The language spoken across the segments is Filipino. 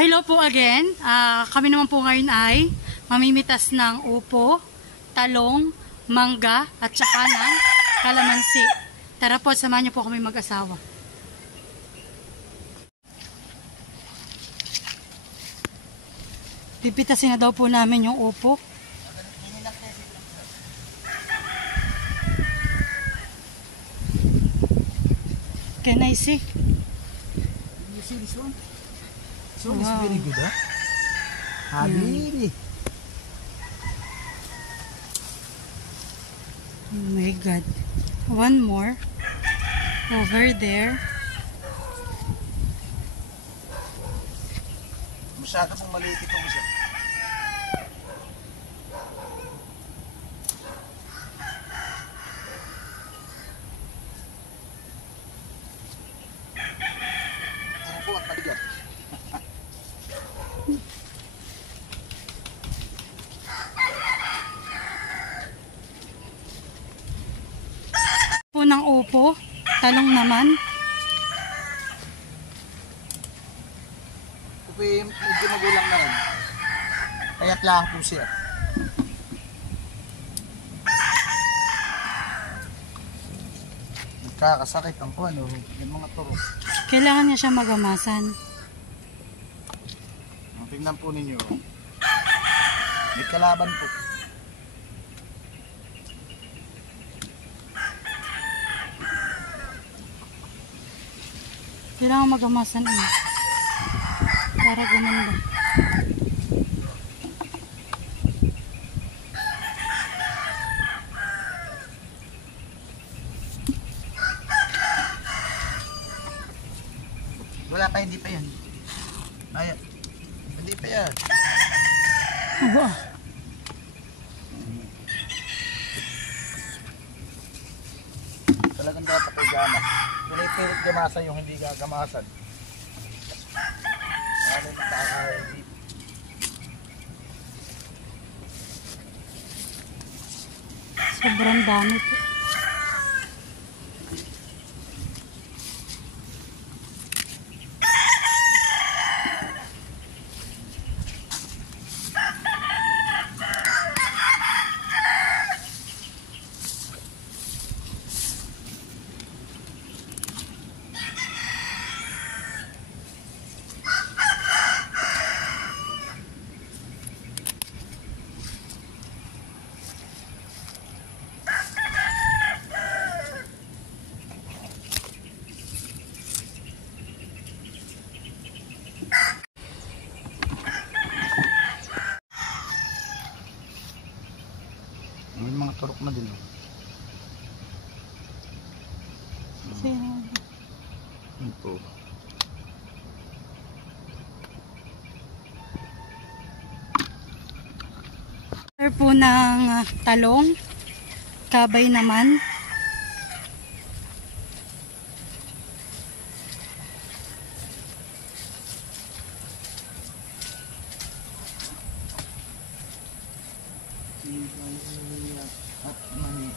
hello po again. Kami naman po ngayon ay mamimitas ng upo, talong, mangga at saka ng kalamansi. Tara po, samahan niyo po kami mag-asawa. Pipitasin na daw po namin yung upo. Can I see? You see this one? This one is very good, huh? Habibi. Oh my God. One more. Over there. Masyado pong maliit itong isa. Ano po at maligat? Po ng upo. Talong naman. Medyo magulang na rin. Kaya't lang po siya. Nagkakasakit ang ano, yung mga turo. Kailangan niya siya magamasan. Tingnan po ninyo. May kalaban po. Kailangan magamasan niya. Para gumanda. Wala pa, hindi pa yan. Ayan. Hindi pa yan. Aba. Talagang dapat ay gamas. Pinipilit gamasan yung hindi gagamasan. Sobrang dami po. May mga turok na din. Ito. Order po ng talong. Kabay naman. At mani.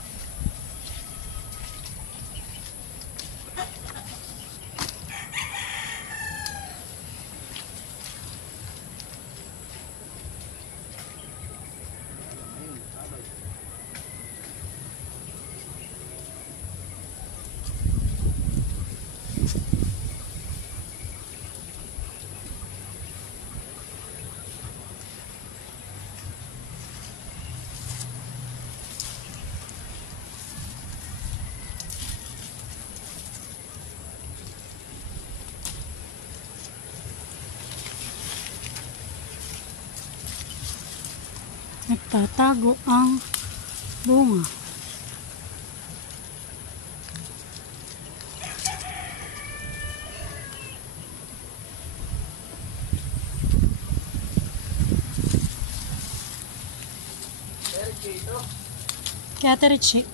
Nagtatago ang bunga. Kaya Richie.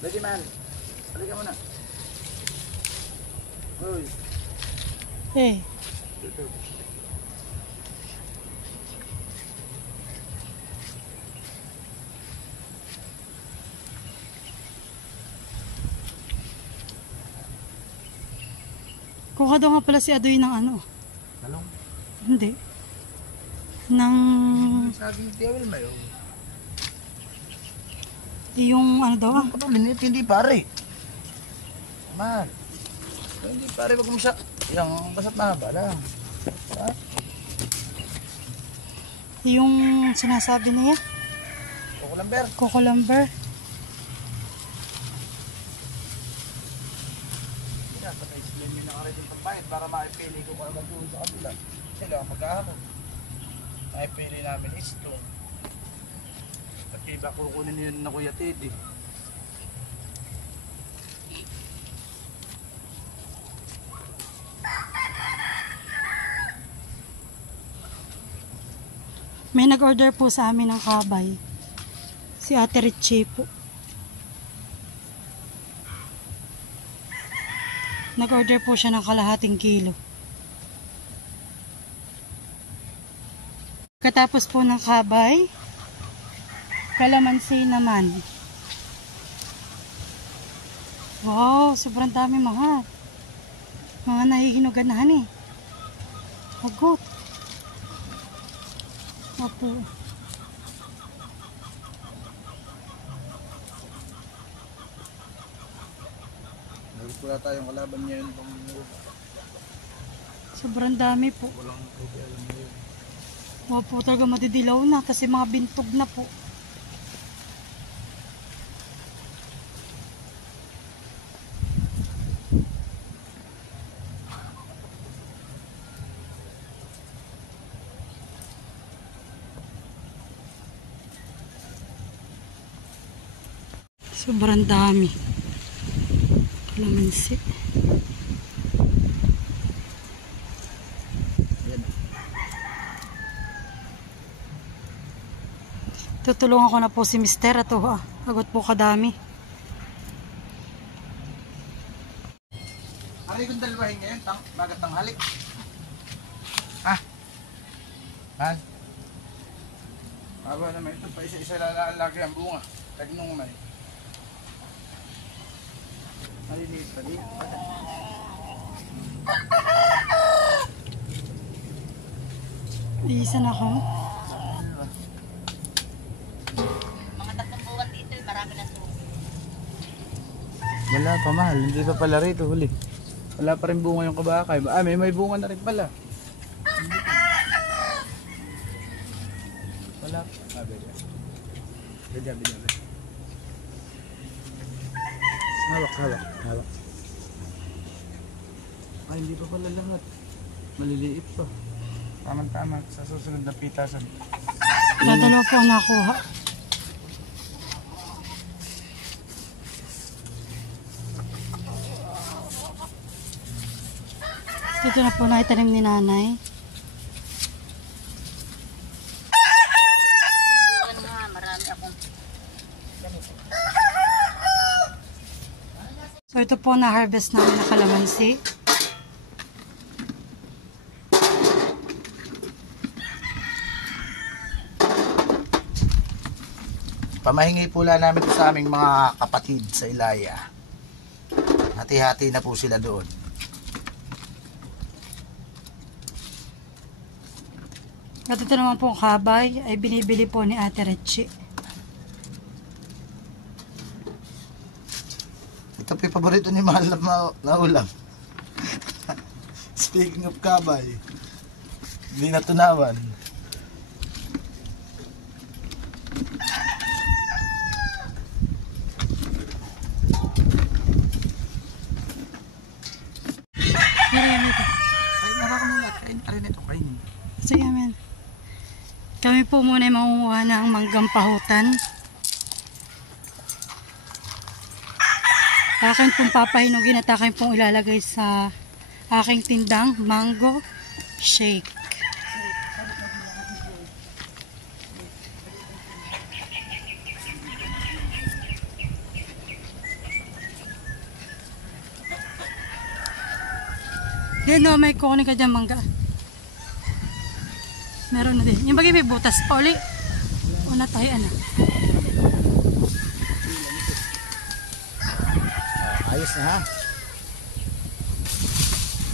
Lagi man. Halika muna. Uy. Eh. Kuha daw nga pala si Adoy ng ano. Talong. Hindi. Ng... Saging tewel mayo. Yung ano daw ah. Ano, linit, hindi pare. Man. Hindi pare, wag mo siya. Yung basat na haba lang. Ha? Yung sinasabi niya. Kukulamber. Cucumber. Dapat i-explain nyo na ka rin yung pagbayad para maipili ko kung naman doon sa kabila. Sila ang magkahapon. Maipili namin is ito. At iba kukunin nyo na Kuya Titi. May nag-order po sa amin ng kabay. Si Ate Richie po. Nag-order po siya ng kalahating kilo. Katapos po ng kabay, kalamansi naman. Wow, sobrang dami mga. Mga nahihinugan na hani. Agot. Opo. Meron pula tayong kalaban ngayon pang Sobrang dami po. walang pwede alam mo yun. Opo, talaga madidilaw na kasi mga bintog na po. Sobrang dami. Kalamansi. Yan. Tutulungan ko na po si Mister. Ito ha. Agot po kadami. Ano yung dalawahin ngayon? Bagat ng halik. Ha? Han? Haba naman ito pa isa-isa lalaki ang bunga. Tagnong may. Maliliit pa dito. Iisa na ako. Mga 3 buwan dito, marami na to. Wala pa mahal, hindi pa pala rito huli. Wala pa rin bunga yung kabakay. Ah, may bunga na rin pala. Wala pa. Ah, beda. Beda. Hawak. Ay, hindi pa pala lahat. Maliliit pa. Tama sa susunod na pitasan. Dadalawa po ang nakuha. Dito na po naitanim ni nanay. Buwan nga, marami akong So ito po na-harvest namin na kalamansi. Pamahingi pula namin sa aming mga kapatid sa Ilaya. Hati-hati na po sila doon. At ito naman po kabay ay binibili po ni Ate Richie. Ito po yung paborito ni Mahal na ulam. Speaking of kabay, hindi natunawan. Kain na ka muna. Kain ka rin ito. Kainin. Sige, amen. Kami po muna ay mangunguha ng manggang pahutan. Akin pong papahinugin at akin pong ilalagay sa aking tindang mango shake. Then, no, may kukunin ka dyan mangga. Meron na din. Yung bagay may butas pa uli. Una tayo, ano. Ayos na ha.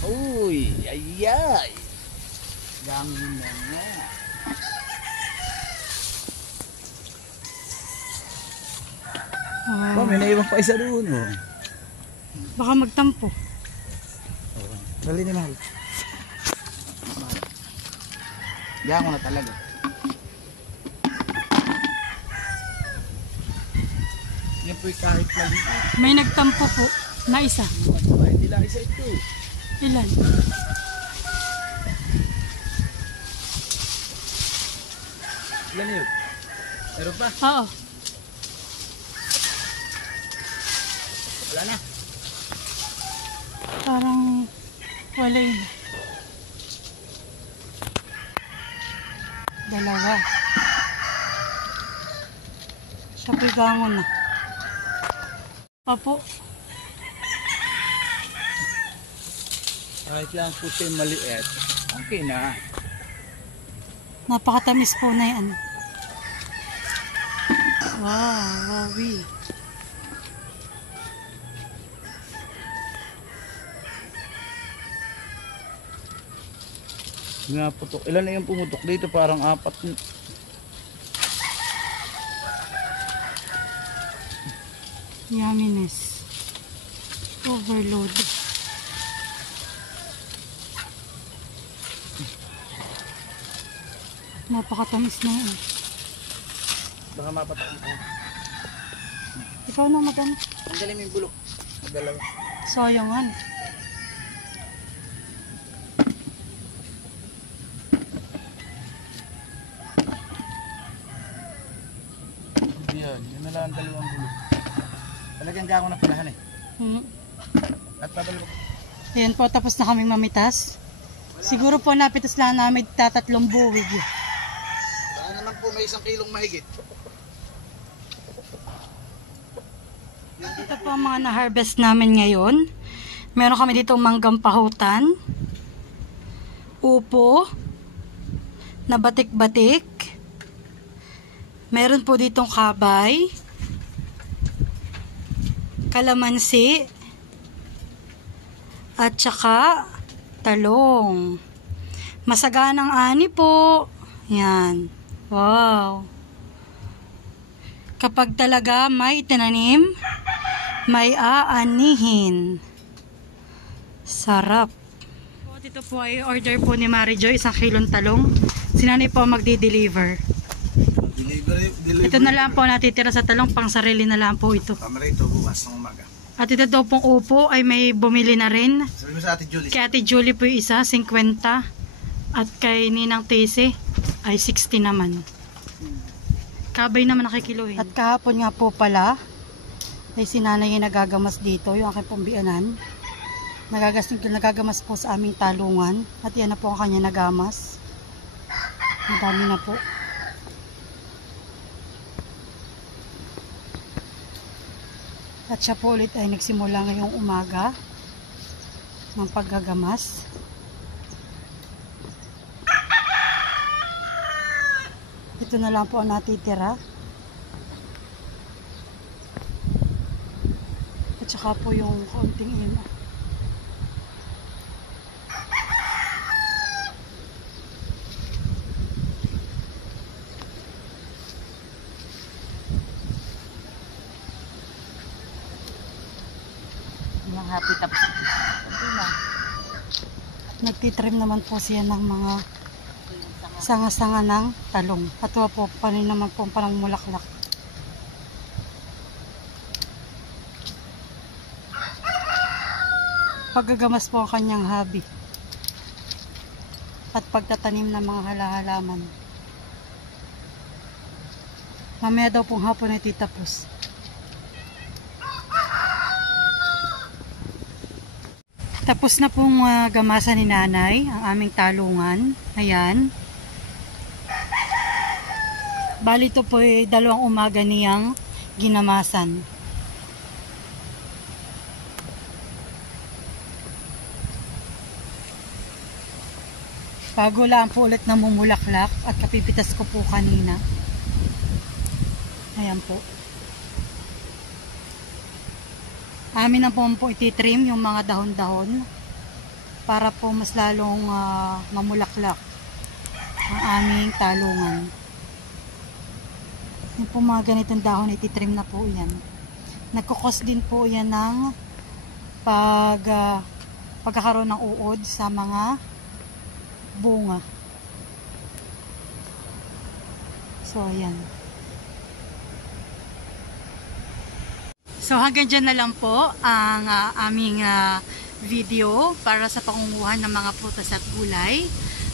Uy, ayay. Gangin na nga. Ah, May naiwan pa isa doon. Oh. baka magtampo. Dali ni Mahal. Diyan ko na talaga. Yan po'y kahit maliit. May nagtampo po na isa. Hindi lang isa ito. Ilan? Ilan yun? Meron pa? Oo. Wala na. Parang wala yun. Dalawa. Siya pigangon na. Papo. Kahit lang puti maliit. Okay na. Napakatamis po na yan. Wow, wawi. Nga putok. Ilan na yung pumutok dito? Parang 4. Yumminess. Overload. Napakatamis na yan. Baka mapatok ito. Ikaw na magano. Ang galing mo yung bulok. Magdalawa. Sayangan. Yan. Yan na lang ang dalawang bulok. Talagang gako na pulahan eh. At babalik ko. Ayan po, tapos na kaming mamitas. Siguro po napitas lang namin 3 buwig. Baka naman po may 1 kilong mahigit. Ito po ang mga na-harvest namin ngayon. Meron kami dito manggang pahutan, upo, na batik-batik. Meron po ditong kabay, kalamansi, at saka talong. Masaganang ani po. Yan. Wow. Kapag talaga may tinanim, may aanihin. Sarap. Ito po ay order po ni Mary Joy, 1 kilong talong. Sinanay po magdi-deliver. Delivery. Ito na lang po natitira sa talong, pang sarili na lang po ito. Kamera ito bukas ng umaga. At ito daw pong upo ay may bumili na rin. Sabi mo sa Ate Julie. Kay Ate Julie po yung isa, 50. At kay Ninang Tese ay 60 naman. Kabay naman nakikiloin. At kahapon nga po pala, ay sinanay yung nagagamas dito, yung aking pambianan. Nagagamas po sa aming talungan. At yan na po ang kanya nagamas. Madami na po. At siya po ulit ay nagsimula ngayong umaga ng paggagamas. Ito na lang po ang natitira. At saka po yung kaunting ino. Yung happy tapos. Nagtitrim naman po siya ng mga sanga-sanga ng talong. Patuwa po, panin naman po ang panamulaklak. Paggagamas po ang kanyang hobby. At pagtatanim ng mga halahalaman. Mamaya daw pong hapon ay titapos. Tapos na pong gamasa ni nanay ang aming talungan. Ayan. Bali ito po ay 2 umaga niyang ginamasan. Bago lang po ulit namumulaklak at kapipitas ko po kanina. Ayan po. Amin na po ititrim yung mga dahon-dahon. para po mas lalong mamulaklak ang aming talungan. Yung po mga ganitong dahon, ititrim na po yan. Nagkukos din po yan ng pagkakaroon ng uod sa mga bunga. So, ayan. So, hanggang dyan na lang po ang aming video para sa pangunguhan ng mga prutas at gulay.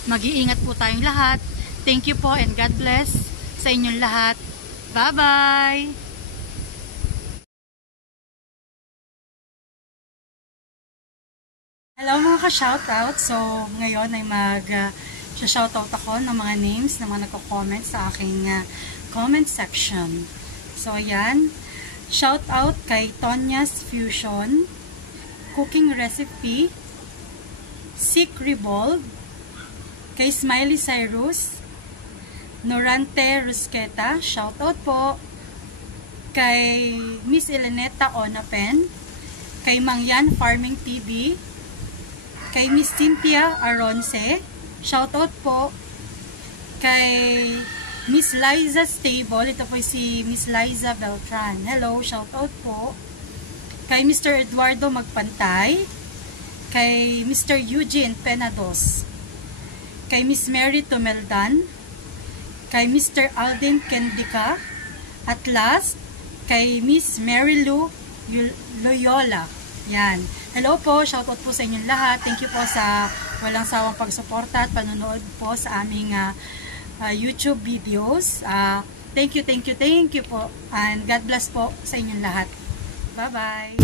Mag-iingat po tayong lahat. Thank you po and God bless sa inyong lahat. Bye-bye! Hello mga ka-shoutout! So, ngayon ay shoutout ako ng mga names ng mga nagko-comment sa aking comment section. So, ayan. Shoutout kay Tonya's Fusion, Cooking Recipe, Sick Revolve, kay Smiley Cyrus, Norante Rusqueta, shoutout po, kay Miss Eleneta Onapen, kay Mangyan Farming TV, kay Miss Cynthia Aronce, shoutout po, kay Miss Liza Stable, ito po si Miss Liza Beltran, hello, shoutout po, kay Mr. Eduardo Magpantay, kay Mr. Eugene Penados, kay Miss Mary Tumeldan, kay Mr. Alden Kendika, at last, kay Miss Mary Lou Loyola. Yan. Hello po, shoutout po sa inyong lahat. Thank you po sa walang sawang pagsuporta at panonood po sa aming YouTube videos. Thank you po. And God bless po sa inyong lahat. Bye-bye!